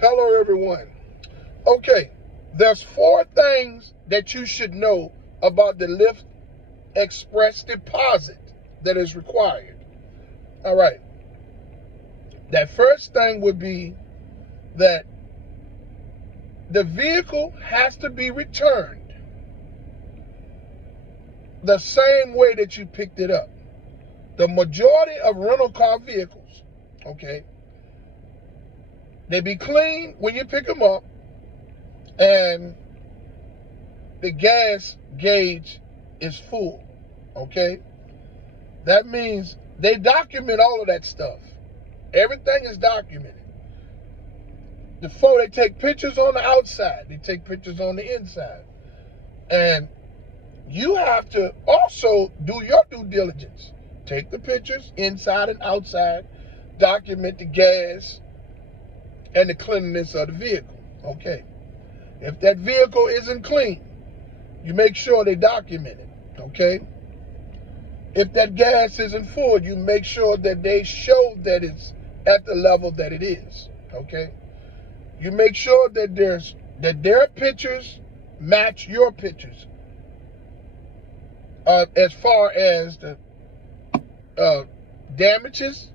Hello, everyone. Okay, there's 4 things that you should know about the Lyft Express deposit that is required. All right. That first thing would be that the vehicle has to be returned the same way that you picked it up. The majority of rental car vehicles, okay, they be clean when you pick them up, and the gas gauge is full, okay? That means they document all of that stuff. Everything is documented. Before they take pictures on the outside, they take pictures on the inside. And you have to also do your due diligence. Take the pictures inside and outside, document the gas and the cleanliness of the vehicle, okay? If that vehicle isn't clean, you make sure they document it, okay? If that gas isn't full, you make sure that they show that it's at the level that it is, okay? You make sure that their pictures match your pictures as far as the damages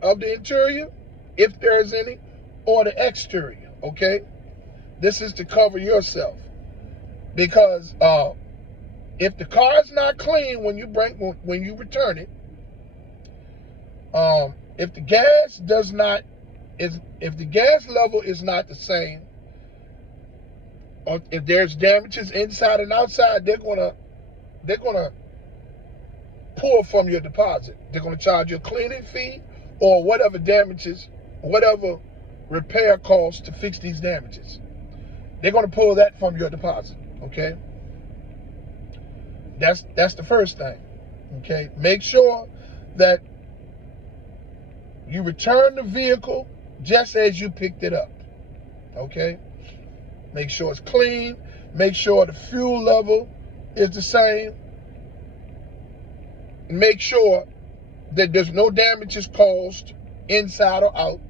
of the interior, if there's any, or the exterior, okay? This is to cover yourself, because if the car is not clean when you return it, if the gas level is not the same, or if there's damages inside and outside, they're gonna pull from your deposit. They're gonna charge you a cleaning fee or whatever damages, whatever repair costs to fix these damages. They're gonna pull that from your deposit, okay? That's the first thing, okay? Make sure that you return the vehicle just as you picked it up, okay? Make sure it's clean. Make sure the fuel level is the same. Make sure that there's no damages caused inside or out,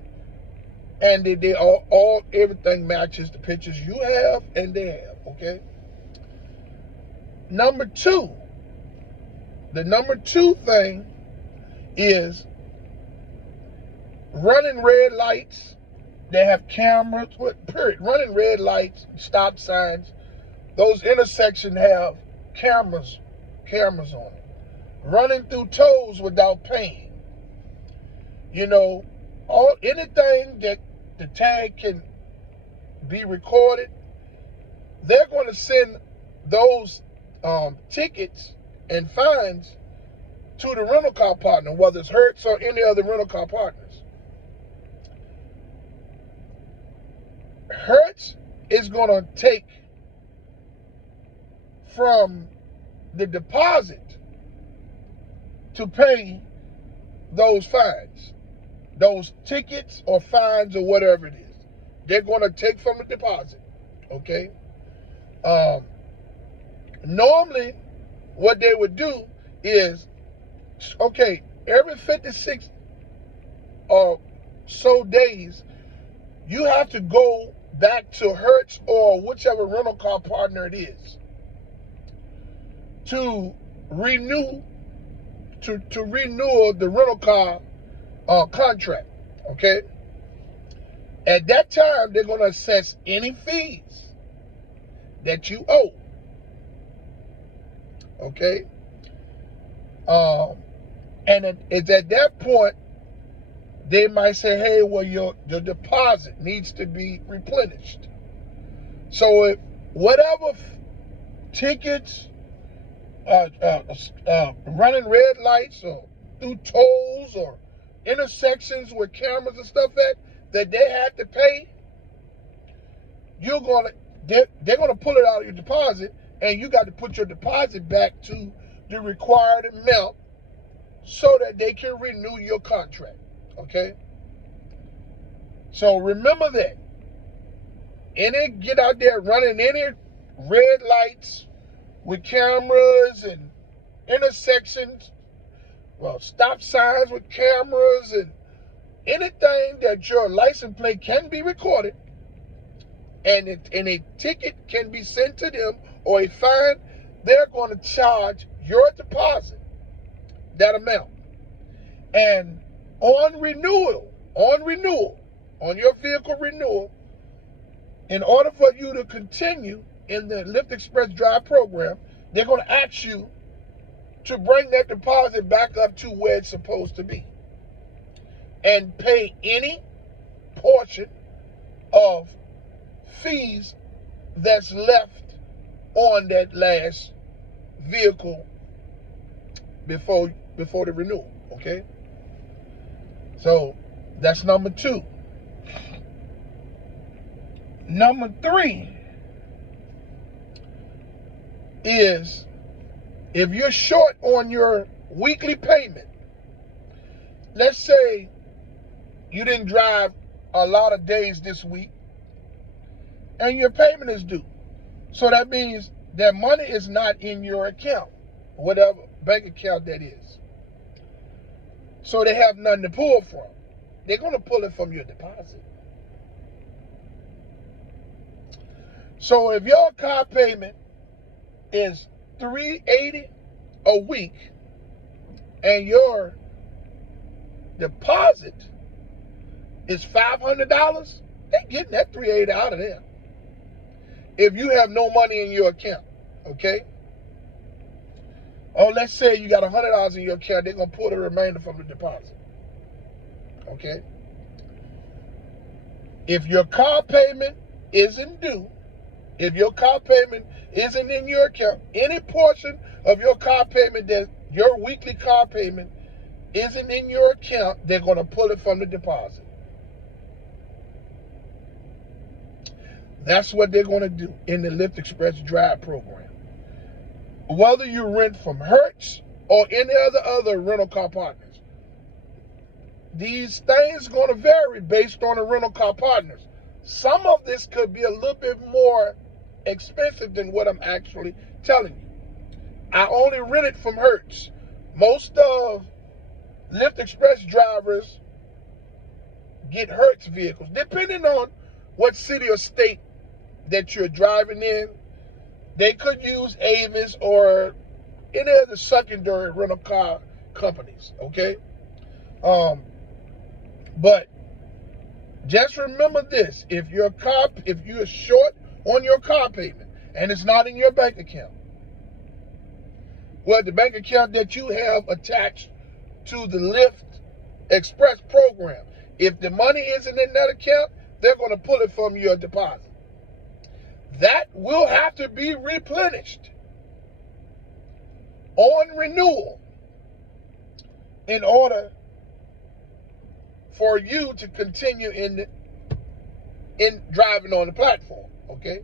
and that everything matches the pictures you have and they have, okay? The number two thing is running red lights. They have cameras, running red lights, stop signs. Those intersections have cameras on them. Running through tolls without paying. Anything that the tag can be recorded, they're going to send those tickets and fines to the rental car partner, whether it's Hertz or any other rental car partners. Hertz is going to take from the deposit to pay those fines, those tickets or fines or whatever it is. They're going to take from the deposit, okay? Normally, what they would do is, okay, every 56 or so days, you have to go back to Hertz or whichever rental car partner it is to renew the rental car contract, okay? At that time, they're going to assess any fees that you owe, okay? And it's at that point, they might say, hey, well, your deposit needs to be replenished. So if whatever tickets, running red lights or through tolls or intersections with cameras and stuff that they had to pay, they're gonna pull it out of your deposit, and you got to put your deposit back to the required amount so that they can renew your contract, okay? So remember that. Get out there running any red lights with cameras and intersections, stop signs with cameras and anything that your license plate can be recorded and a ticket can be sent to them or a fine, they're going to charge your deposit that amount. And on renewal, on your vehicle renewal, in order for you to continue in the Lyft Express Drive program, they're going to ask you to bring that deposit back up to where it's supposed to be and pay any portion of fees that's left on that last vehicle before the renewal, okay? So that's number 2. Number 3 is if you're short on your weekly payment, let's say you didn't drive a lot of days this week and your payment is due. So that means that money is not in your account, whatever bank account that is. So they have nothing to pull from. They're going to pull it from your deposit. So if your car payment is $380 a week and your deposit is $500, they're getting that $380 out of there. If you have no money in your account, okay? Or let's say you got $100 in your account, they're going to pull the remainder from the deposit, okay? If your car payment isn't due, if your car payment isn't in your account, any portion of your car payment, that your weekly car payment isn't in your account, they're going to pull it from the deposit. That's what they're going to do in the Lyft Express Drive program. Whether you rent from Hertz or any other rental car partners, these things are going to vary based on the rental car partners. Some of this could be a little bit more expensive than what I'm actually telling you. I only rented from Hertz. Most of Lyft Express drivers get Hertz vehicles. Depending on what city or state that you're driving in, they could use Avis or any of the secondary rental car companies, okay? But just remember this: if you're short on your car payment and it's not in your bank account, well, the bank account that you have attached to the Lyft Express program, if the money isn't in that account, they're going to pull it from your deposit. That will have to be replenished on renewal in order for you to continue in driving on the platform, okay?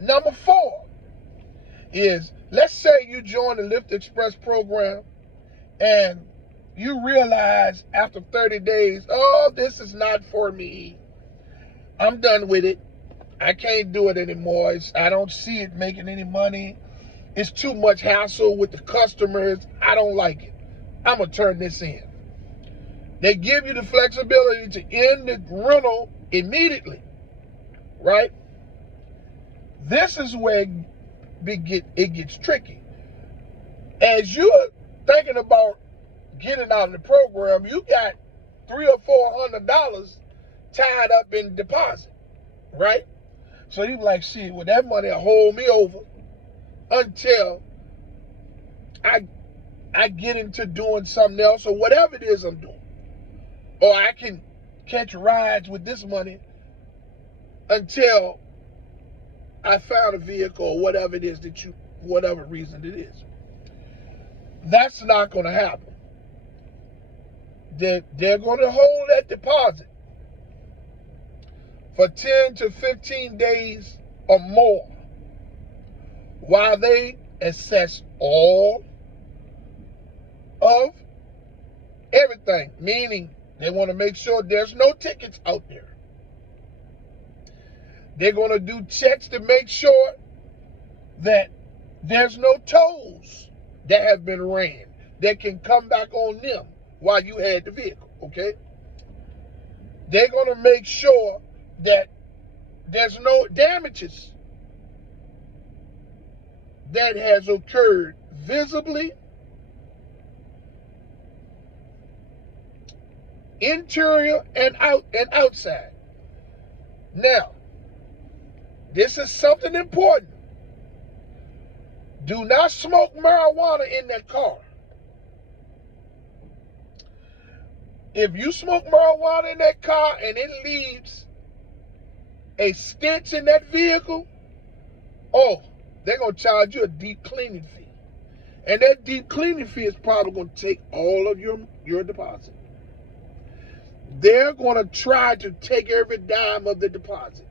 Number 4 is, let's say you join the Lyft Express program and you realize after 30 days, oh, this is not for me. I'm done with it. I can't do it anymore. I don't see it making any money. It's too much hassle with the customers. I don't like it. I'm going to turn this in. They give you the flexibility to end the rental immediately, right? This is where it gets tricky. As you're thinking about getting out of the program, you got $300 or $400 tied up in deposit, right? So you like, shit, well, that money will hold me over until I get into doing something else or whatever it is I'm doing. Or I can catch rides with this money until I found a vehicle or whatever it is whatever reason it is. That's not going to happen. They're going to hold that deposit for 10 to 15 days or more while they assess all of everything, meaning they want to make sure there's no tickets out there. They're going to do checks to make sure that there's no tolls that have been ran that can come back on them while you had the vehicle. okay? They're going to make sure that there's no damages that has occurred visibly, interior and outside. Now, this is something important. Do not smoke marijuana in that car. If you smoke marijuana in that car and it leaves a stench in that vehicle, oh, they're going to charge you a deep cleaning fee. And that deep cleaning fee is probably going to take all of your deposit. They're going to try to take every dime of the deposit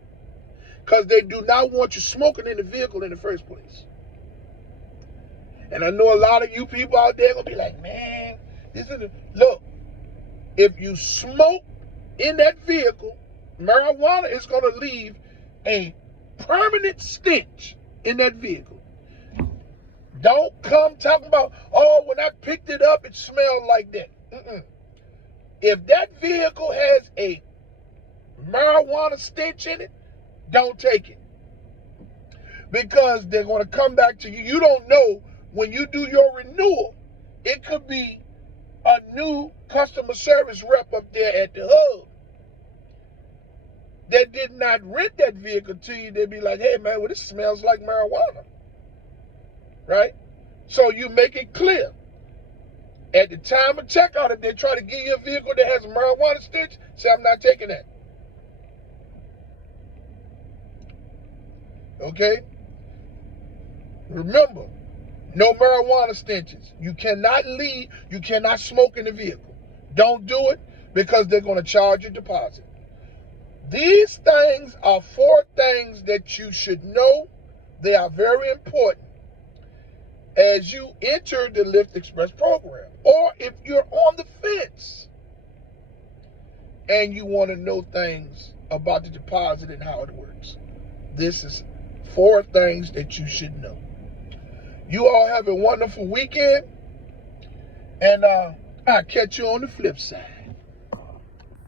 because they do not want you smoking in the vehicle in the first place. And I know a lot of you people out there are going to be like, man, look, if you smoke in that vehicle, marijuana is going to leave a permanent stench in that vehicle. Don't come talking about, oh, when I picked it up, it smelled like that. If that vehicle has a marijuana stench in it, don't take it. Because they're going to come back to you. You don't know when you do your renewal. It could be a new customer service rep up there at the hub that did not rent that vehicle to you. They'd be like, hey, man, well, this smells like marijuana. Right? So you make it clear. At the time of checkout, if they try to give you a vehicle that has a marijuana stench, say, I'm not taking that. Okay? Remember, no marijuana stenches. You cannot smoke in the vehicle. Don't do it because they're going to charge you deposit. These things are 4 things that you should know. They are very important as you enter the Lyft Express program. Or if you're on the fence and you want to know things about the deposit and how it works. This is 4 things that you should know. You all have a wonderful weekend, and I'll catch you on the flip side.